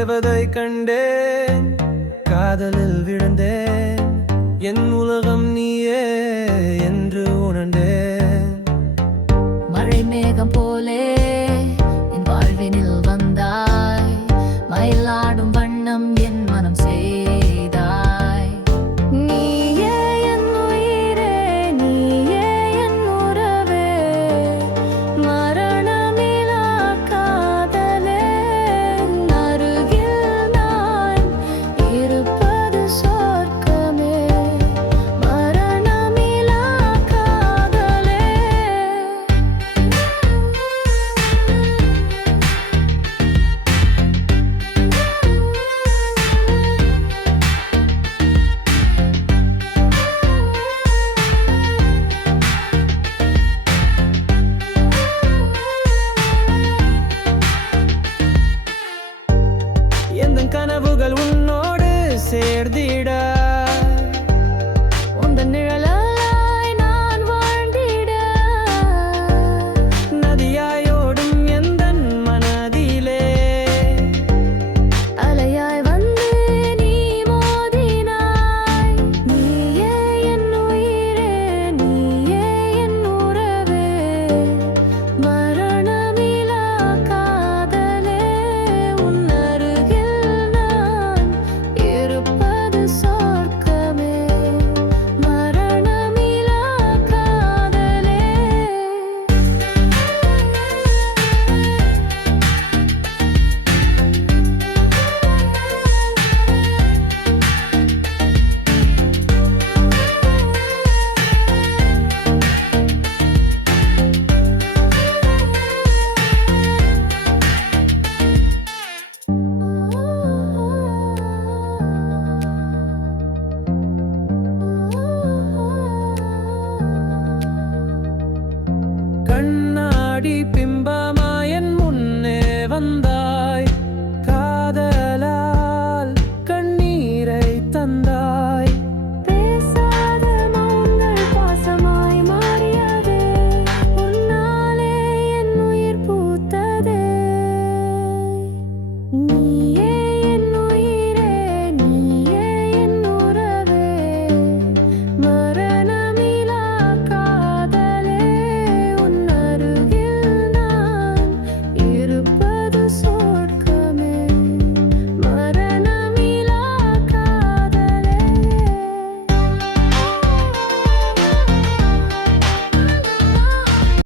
தேவதை கண்டேன். காதலில் விழுந்தேன். என் உலகம் நீயே. கனவுகள் உன்னோடு சேர்ந்திட. கண்ணாடி